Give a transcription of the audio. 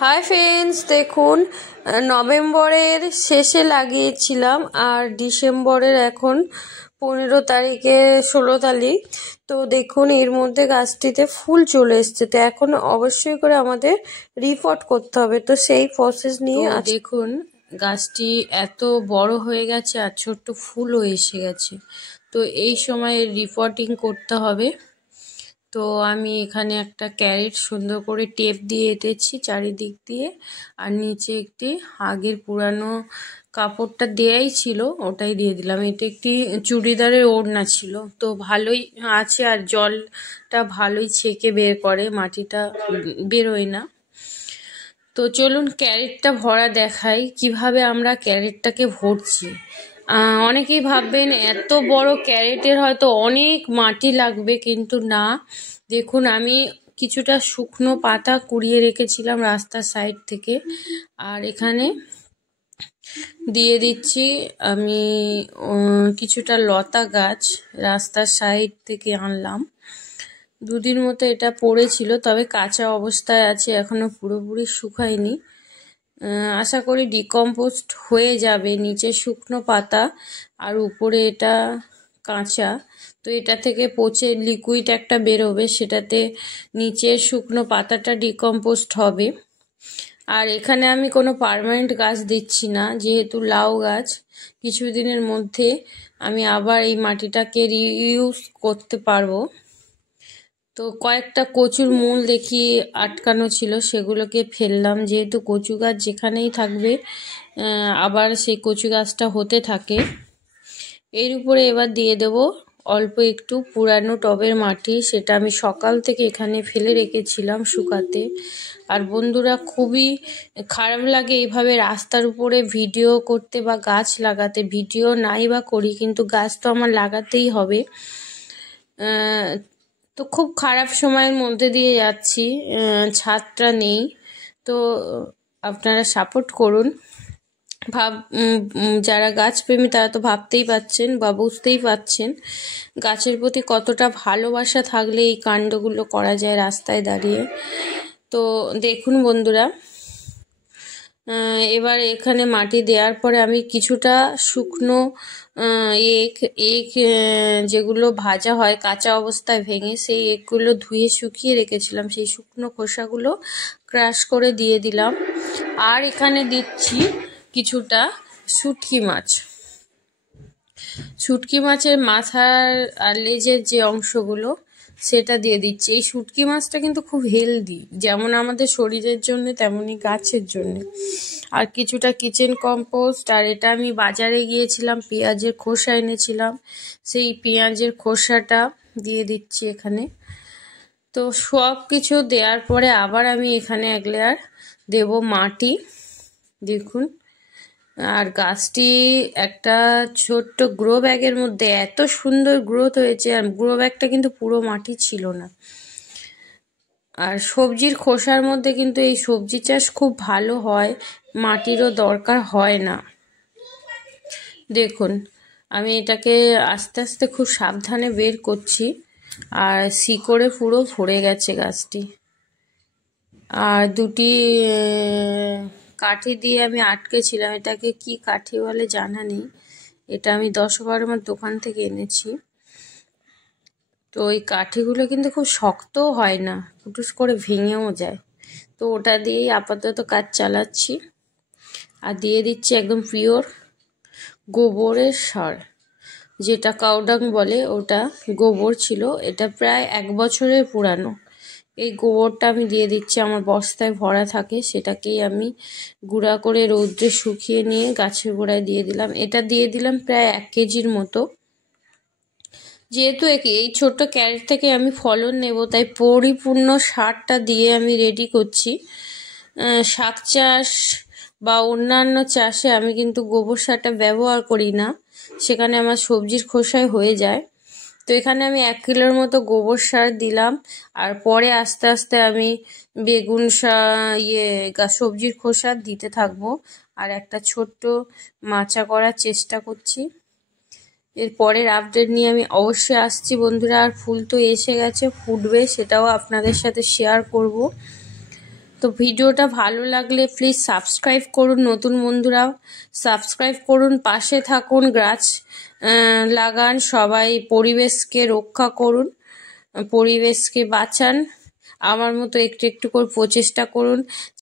Hi friends, দেখুন নভেম্বরের শেষে লাগিয়েছিলাম আর ডিসেম্বরের এখন 15 তারিখে 16 তারিখ। তো দেখুন এর মধ্যে গাছটিতে ফুল চলে এসছে। তো এখন অবশ্যই করে আমাদের রিপোর্ট করতে হবে। তো সেই প্রসেস নিয়ে দেখুন গাছটি এত বড় হয়ে গেছে আর ছোট্ট ফুলও এসে গেছে। তো এই সময় রিপোর্টিং করতে হবে। তো আমি এখানে একটা ক্যারেট সুন্দর করে টেপ দিয়ে এঁটেছি চারিদিক দিয়ে, আর নিচে একটি আগের পুরানো কাপড়টা দেয়াই ছিল ওটাই দিয়ে দিলাম। এটা একটি চুড়িদারের ওড়না ছিল, তো ভালোই আছে আর জলটা ভালোই ছেঁকে বের করে, মাটিটা বেরোয় না। তো চলুন ক্যারেটটা ভরা দেখাই কিভাবে আমরা ক্যারেটটাকে ভরছি। অনেকেই ভাববেন এত বড় ক্যারেটের হয়তো অনেক মাটি লাগবে, কিন্তু না। দেখুন আমি কিছুটা শুকনো পাতা কুড়িয়ে রেখেছিলাম রাস্তার সাইড থেকে, আর এখানে দিয়ে দিচ্ছি আমি কিছুটা লতা গাছ রাস্তার সাইড থেকে আনলাম। দুদিন মতো এটা পড়েছিল, তবে কাঁচা অবস্থায় আছে, এখনো পুরোপুরি শুকায়নি। আশা করি ডিকম্পোস্ট হয়ে যাবে। নিচে শুকনো পাতা আর উপরে এটা কাঁচা, তো এটা থেকে পচে লিকুইড একটা বেরোবে, সেটাতে নিচের শুকনো পাতাটা ডিকম্পোস্ট হবে। আর এখানে আমি কোনো পার্মানেন্ট গাছ দিচ্ছি না, যেহেতু লাউ গাছ, কিছুদিনের মধ্যে আমি আবার এই মাটিটাকে রিইউজ করতে পারবো। তো কয়েকটা কচুর মূল দেখি আটকানো ছিল, সেগুলোকে ফেললাম, যেহেতু কচু গাছ যেখানেই থাকবে আবার সেই কচু গাছটা হতে থাকে। এর উপরে এবার দিয়ে দেব অল্প একটু পুরানো টবের মাটি, সেটা আমি সকাল থেকে এখানে ফেলে রেখেছিলাম শুকাতে। আর বন্ধুরা, খুবই খারাপ লাগে এইভাবে রাস্তার উপরে ভিডিও করতে বা গাছ লাগাতে। ভিডিও নাই বা করি, কিন্তু গাছ তো আমার লাগাতেই হবে। তো খুব খারাপ সময়ের মধ্যে দিয়ে যাচ্ছি, ছাদটা নেই। তো আপনারা সাপোর্ট করুন। যারা গাছপ্রেমী তারা তো ভাবতেই পাচ্ছেন বা বুঝতেই পাচ্ছেন গাছের প্রতি কতটা ভালোবাসা থাকলে এই কাণ্ডগুলো করা যায় রাস্তায় দাঁড়িয়ে। তো দেখুন বন্ধুরা, এবার এখানে মাটি দেওয়ার পরে আমি কিছুটা শুকনো এগ যেগুলো ভাজা হয় কাঁচা অবস্থায় ভেঙে, সেই এগগুলো ধুয়ে শুকিয়ে রেখেছিলাম, সেই শুকনো খোসাগুলো ক্রাশ করে দিয়ে দিলাম। আর এখানে দিচ্ছি কিছুটা শুটকি মাছ। শুটকি মাছের মাথার আর লেজের যে অংশগুলো সেটা দিয়ে দিচ্ছি। এই শুটকি মাছটা কিন্তু খুব হেলদি, যেমন আমাদের শরীরের জন্য তেমনই গাছের জন্য। আর কিছুটা কিচেন কম্পোস্ট, আর এটা আমি বাজারে গিয়েছিলাম, পেঁয়াজের খোসা এনেছিলাম, সেই পেঁয়াজের খোসাটা দিয়ে দিচ্ছি এখানে। তো সব কিছু দেওয়ার পরে আবার আমি এখানে এক লেয়ার দেব মাটি। দেখুন, আর গাছটি একটা ছোট্ট গ্রো ব্যাগের মধ্যে এত সুন্দর গ্রোথ হয়েছে, আর গ্রো ব্যাগটা কিন্তু পুরো মাটি ছিল না। আর সবজির খোসার মধ্যে কিন্তু এই সবজি চাষ খুব ভালো হয়, মাটিরও দরকার হয় না। দেখুন আমি এটাকে আস্তে আস্তে খুব সাবধানে বের করছি, আর শিকড়ে পুরো ভরে গেছে গাছটি। আর দুটি কাঠি দিয়ে আমি আটকেছিলাম, এটাকে কি কাঠি বলে জানা নেই, এটা আমি 10-12 দোকান থেকে এনেছি। তো ওই কাঠিগুলো কিন্তু খুব শক্তও হয় না, ফুটুস করে ভেঙেও যায়। তো ওটা দিয়েই আপাতত কাজ চালাচ্ছি। আর দিয়ে দিচ্ছি একদম পিওর গোবরের সার, যেটা কাউডাং বলে, ওটা গোবর ছিল। এটা প্রায় 1 বছরের পুরানো। এই গোবরটা আমি দিয়ে দিচ্ছি, আমার বস্তায় ভরা থাকে, সেটাকেই আমি গুঁড়া করে রৌদ্রে শুকিয়ে নিয়ে গাছের গোড়ায় দিয়ে দিলাম। এটা দিয়ে দিলাম প্রায় 1 কেজির মতো। যেহেতু এই ছোট্ট ক্যারেট থেকে আমি ফলন নেব, তাই পরিপূর্ণ সারটা দিয়ে আমি রেডি করছি। শাক চাষ বা অন্যান্য চাষে আমি কিন্তু গোবর সারটা ব্যবহার করি না, সেখানে আমার সবজির খোসায় হয়ে যায়। তো এখানে আমি 1 কিলোর মতো গোবর সার দিলাম, আর পরে আস্তে আস্তে আমি বেগুন সবজির খোসা দিতে থাকবো। আর একটা ছোট্ট মাচা করার চেষ্টা করছি। এর পরের আপডেট নিয়ে আমি অবশ্যই আসছি বন্ধুরা। আর ফুল তো এসে গেছে, ফুটবে, সেটাও আপনাদের সাথে শেয়ার করব। তো ভিডিওটা ভালো লাগলে প্লিজ সাবস্ক্রাইব করুন, নতুন বন্ধুরাও সাবস্ক্রাইব করুন, পাশে থাকুন, গাছ লাগান, সবাই পরিবেশকে রক্ষা করুন, পরিবেশকে বাঁচান, আমার মতো একটু একটু করে প্রচেষ্টা করুন।